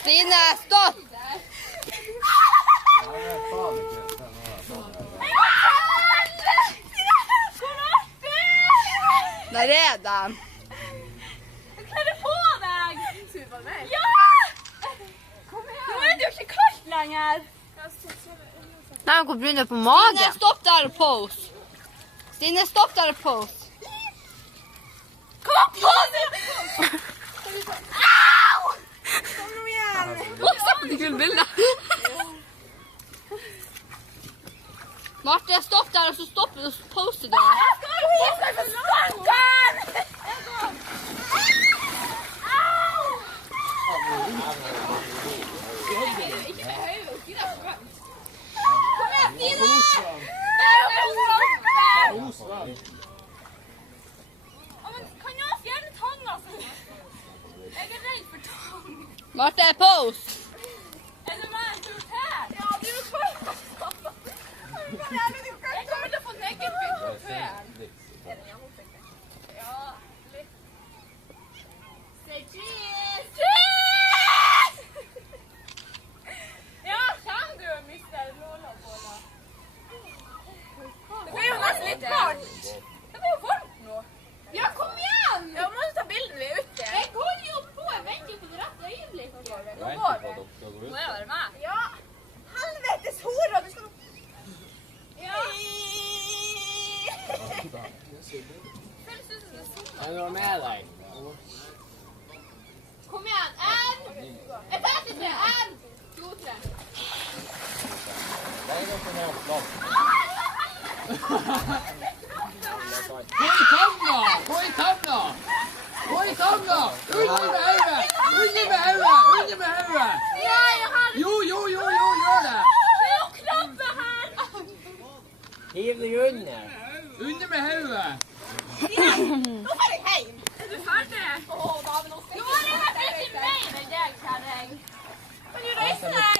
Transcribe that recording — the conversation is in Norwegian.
Stine, stopp! Der er den. Kan du få deg? Ja! Kom igjen. Nå er det jo ikke kaldt lenger. Nei, hvor brun er på magen. Stine, stopp der og pose. Stine, stopp der og pose. Kom på deg! Au! Kom nå igjen. Det er kult bilde. Marte, stopp der, og så stopper du og poster du. Jeg skal jo vise deg slanken! Au! Kom igjen, Stine! Det er jo slanken! Kan jeg fjerne tanga? Jeg er redd for tang. Marte, pose. Er det meg en tur til? Ja, du får. Jeg kommer til å få negativt på tøyen. Ja, litt. Say cheese! Cheese! Ja, kjenner du å miste Lola-bola? Det blir jo nesten litt varmt. Det blir jo varmt nå. Ja, kom igjen! Ja, må du ta bilden vi er ute. Jeg går jo på, jeg venter på det rette øyeblikket. Nå går vi. Må jeg være med? Ja. Helvetes hora, du skal... Ja. Jeg var med deg. Kom igjen, jeg tar til 3, 1, 2, 3. Gå i tavla! Under med hodet! Ja, jeg har det. Jo, gjør det! Det er jo krabbe her. Hiv deg under. Under med hodet. Nå får jeg hjem. Er du ferdig? Nå har jeg vært litt mer enn deg, kjæring. Kan du reise deg?